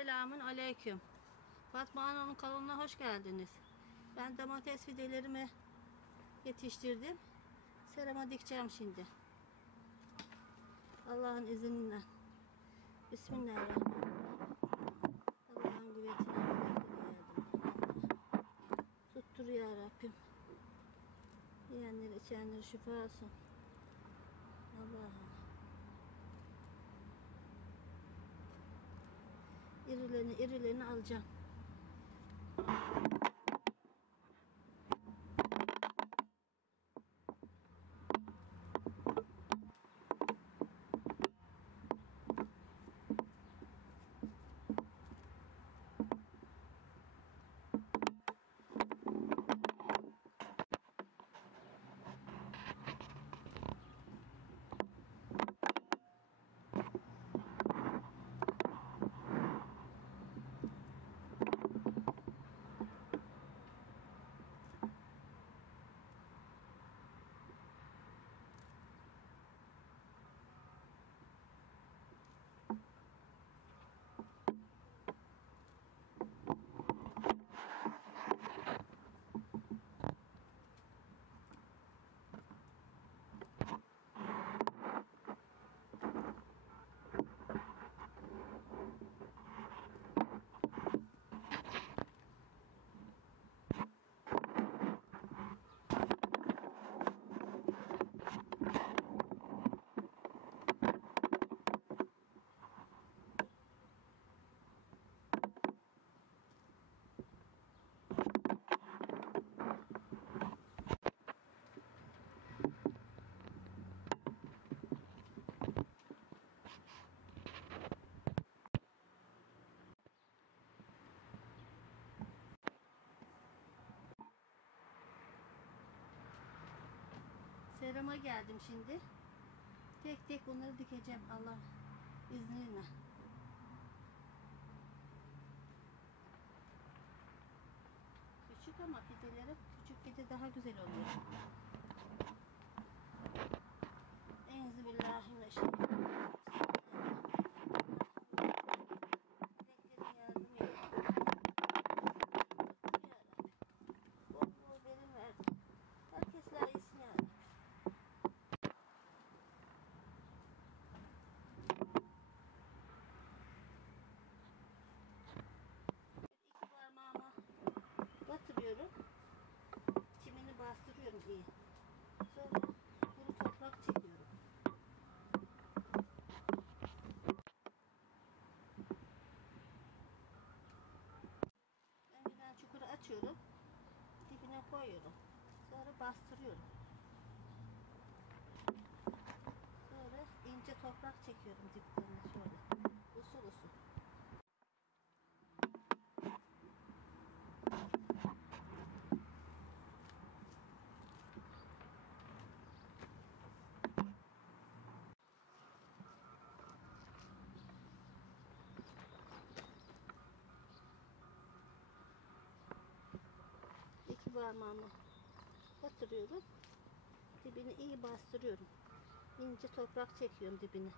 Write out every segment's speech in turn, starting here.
Selamun aleyküm. Fatma Ana'nın kanalına hoş geldiniz. Ben domates fidelerimi yetiştirdim. Serama dikeceğim şimdi. Allah'ın izniyle. Bismillahirrahmanirrahim. Allah'ın güvetiyle tuttur ya Rabbim. Yiyenler içenler şifa olsun. Allah'ım. İrilerini alacağım. Serama geldim şimdi. Tek tek onları dikeceğim Allah izniyle. Küçük ama fideleri küçük fide daha güzel oluyor. Enzibillahimineşşeytanirracim. Dileklerin yardımıyla. Ya Rabbi. Bol bol verim verdim. Herkes layıksın ya Rabbi. İki parmağıma batırıyorum. Çimini bastırıyorum iyi. Sonra kuru toprak çekiyorum. Önceden çukuru açıyorum. Dibine koyuyorum. Sonra bastırıyorum. Sonra ince toprak çekiyorum diplerine şöyle. Usul usul. İki parmağımı batırıyorum. Dibini iyi bastırıyorum. İnce toprak çekiyorum dibine.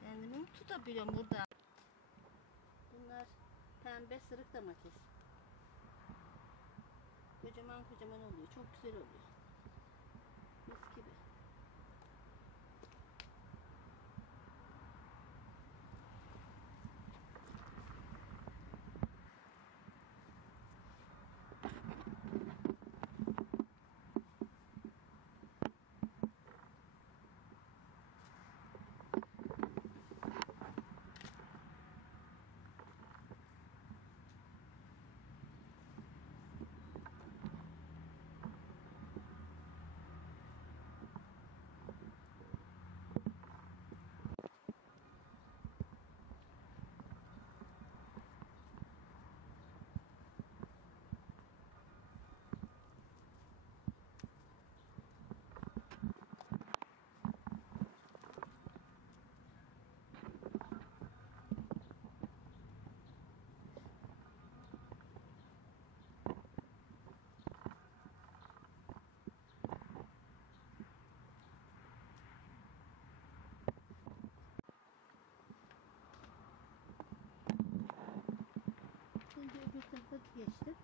Kendimi tutabiliyorum burada. Bunlar pembe sırık domates. Kocaman kocaman oluyor. Çok güzel oluyor. Mis gibi. geçtim.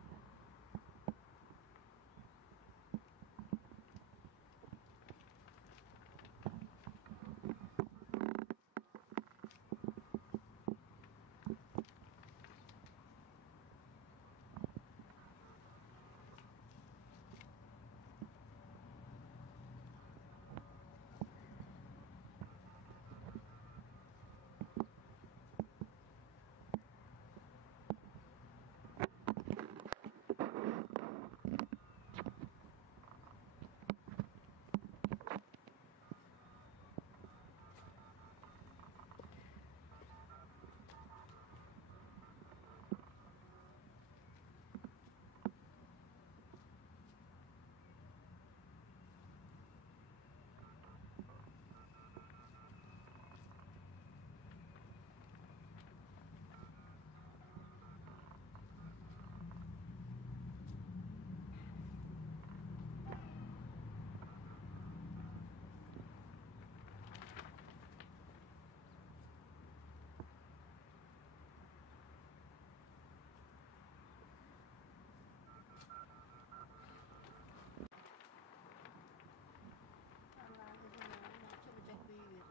Allah'ın izniyle bunlar çabucak büyüverir.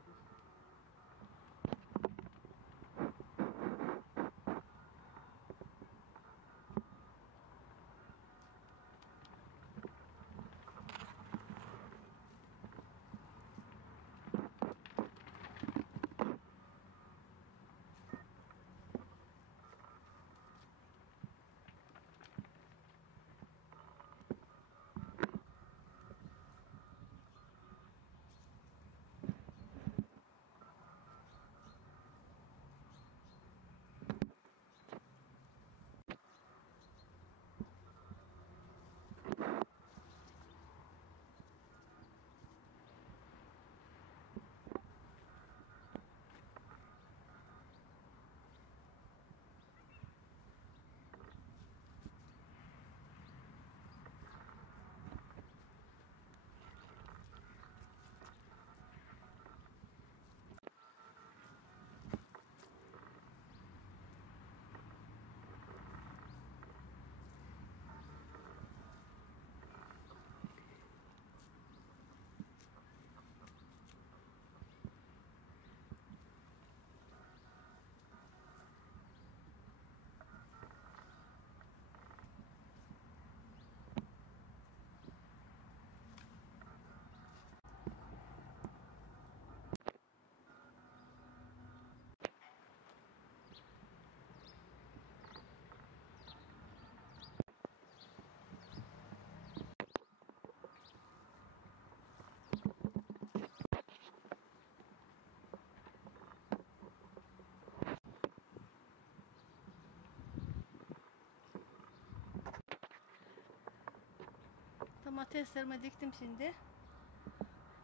Domateslerimi diktim şimdi.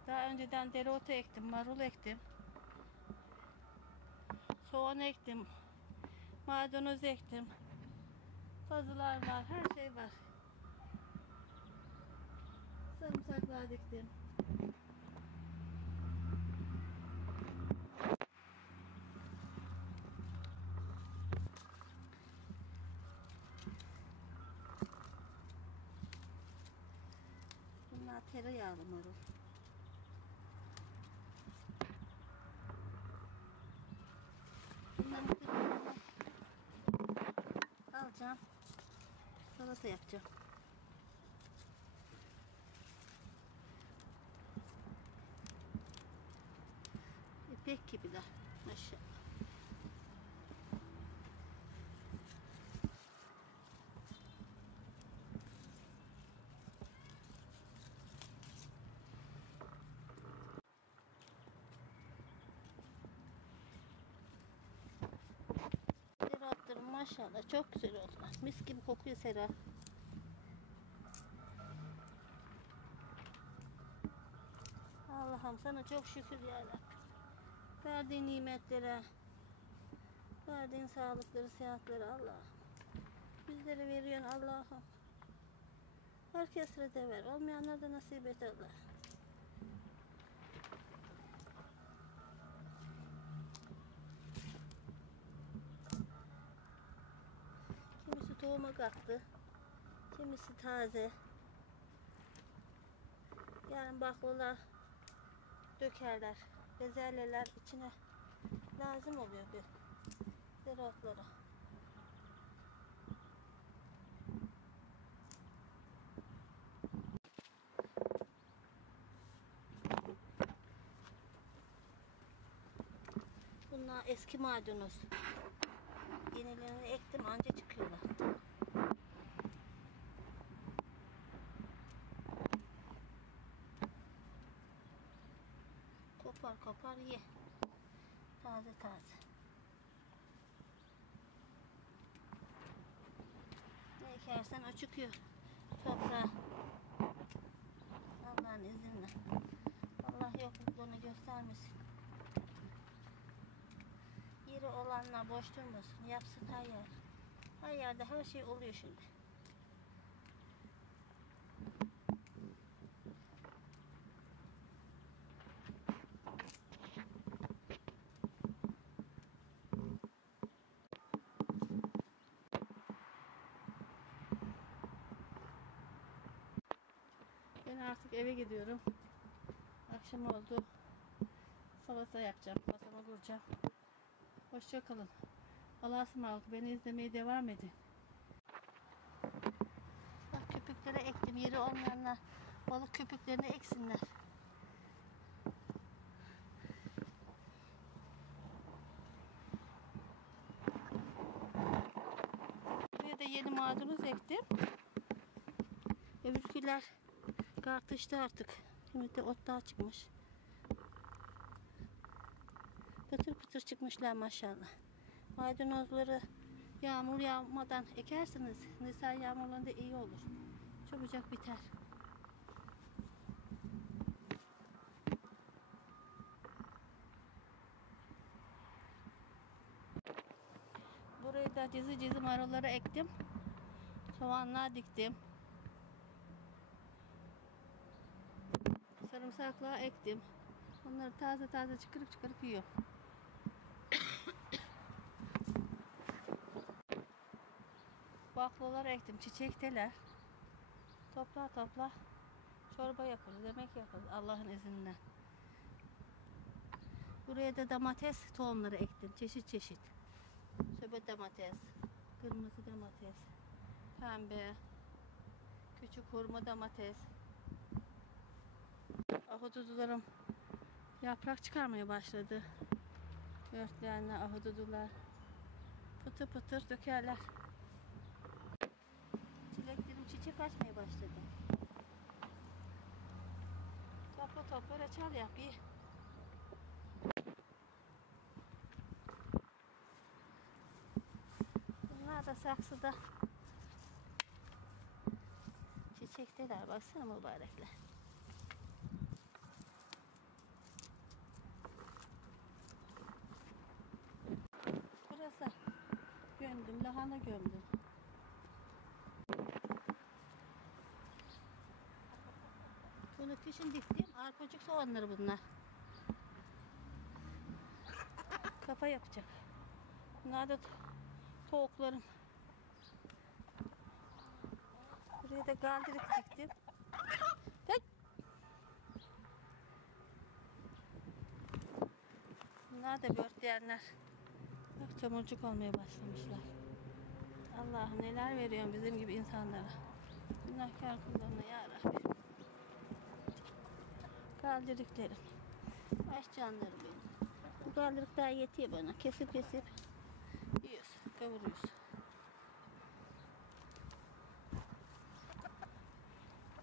Daha önceden dereotu ektim, marul ektim. Soğan ektim. Maydanoz ektim. Pazılar var, her şey var. Sarımsaklar diktim. Bunlar tereyağlı marul. Bunları alacağım. Salata yapacağım. İpek gibiler. Maşallah. Seraptırım maşallah. Çok güzel oldular. Mis gibi kokuyor Serap. Allah'ım sana çok şükür ya Rabbim. Verdiğin nimetlere, verdiğin sağlıkları, sıhhatleri Allah'ım. Bizlere veriyorsun Allah'ım. Herkese de ver. Olmayanlara da nasip et Allah. Kimisi tohuma kalktı. Kimisi taze. Yani baklalar dökerler. Bezelyeler içine lazım oluyor bir dereotlara. Bunlar eski maydanoz. Yenilerini ektim anca çıkıyorlar. Kopar kopar ye. Taze taze. Ne ekersen o çıkıyor. Toprağa. Allah'ın izniyle. Allah yokluklarını göstermesin. Yeri olanlar boş durmasın. Yapsın her yer. Her yerde her şey oluyor şimdi. Ben artık eve gidiyorum. Akşam oldu. Salata yapacağım. Masama kuracağım. Hoşça kalın. Allah'a ısmarladık. Beni izlemeye devam edin. Bak köpüklere ektim. Yeri olmayanlar balık köpüklerini eksinler. Buraya da yeni maydanoz ektim. Öbürküler kartıştı artık. Şimdi de otlar çıkmış. Pıtır pıtır çıkmışlar maşallah. Maydanozları yağmur yağmadan ekersiniz. Nisan yağmurlarında iyi olur. Çabucak biter. Buraya da dizi dizi marulları ektim. Soğanlar diktim. Sarımsaklar ektim. Onları taze taze çıkarıp çıkarıp yiyor. Baklalar ektim. Çiçekteler. Topla topla çorba yaparız, yemek yaparız Allah'ın izniyle. Buraya da domates tohumları ektim. Çeşit çeşit. Söbe domates, kırmızı domates, pembe, küçük hurma domates. Ahududularım yaprak çıkarmaya başladı. Örtleyenler, ahududular pıtır pıtır dökerler. Çileklerim çiçek açmaya başladı. Topla topla reçel yap ye. Bunlar da saksıda çiçekteler. Baksana mübarekler. Burası gömdüm, lahana gömdüm. Bunu kışın diktiğim arpacık soğanları bunlar. Kafa yapacak. Bunlar da tavuklarım. Buraya da galdirik diktim. Tek. Bunlar da börtleyenler. Bak çamurcuk olmaya başlamışlar. Allah'ım neler veriyorsun bizim gibi insanlara. Günahkar kullarına yarabbim. Galdiriklerim. Baş canlarım benim. Bu galdirik daha yetiyor bana. Kesip kesip yiyoruz, kavuruyoruz.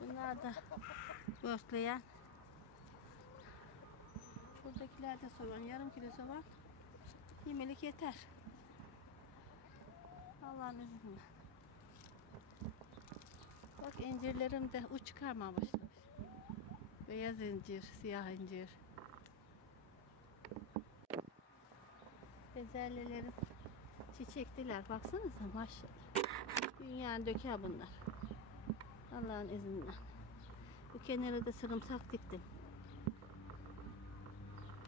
Bunlar da börtleyen. Buradakiler de soğan. Yarım kilo soğan. Yemelik yeter. Allah'ın izniyle. Bak incirlerim de uç çıkarmaya başlamış. Beyaz incir, siyah incir. Bezelyelerim çiçektiler. Baksanıza maşallah. Dünyanın döker bunlar. Allah'ın izniyle. Bu kenara da sarımsak diktim.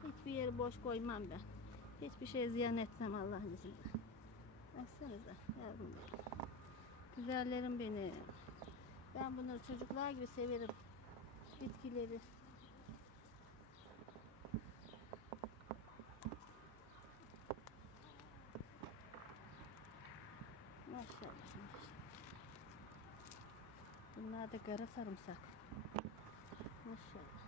Hiçbir yeri boş koymam ben. Hiçbir şey ziyan etmem Allah'ın izniyle. Baksanıza yavrum benim. Güzellerim benim. Ben bunları çocuklar gibi severim. Bitkileri. Maşallah. Maşallah. Bunlar da kara sarımsak. Maşallah.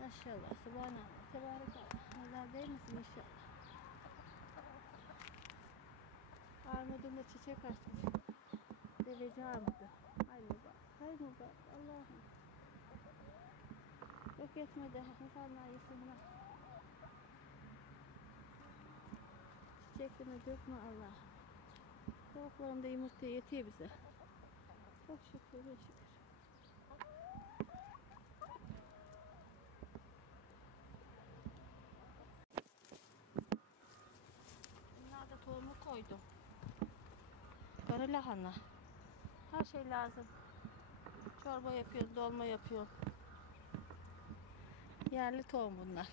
Maşallah. Subhanallah. Tebarekallah. Nazar değmesin inşallah. Armudumda çiçek açmış. Deveci armudu. Hay mübarek. Hay mübarek. Allah'ım. Yok etme de. İnsanlar yesin. Çiçeklerini dökme Allah. Tavuklarım da yumurta yetiyor bize. Çok şükür, çok şükür. Bunlar da tohumu koydum. Kara lahana. Her şey lazım. Çorba yapıyoruz, dolma yapıyoruz. Yerli tohum bunlar.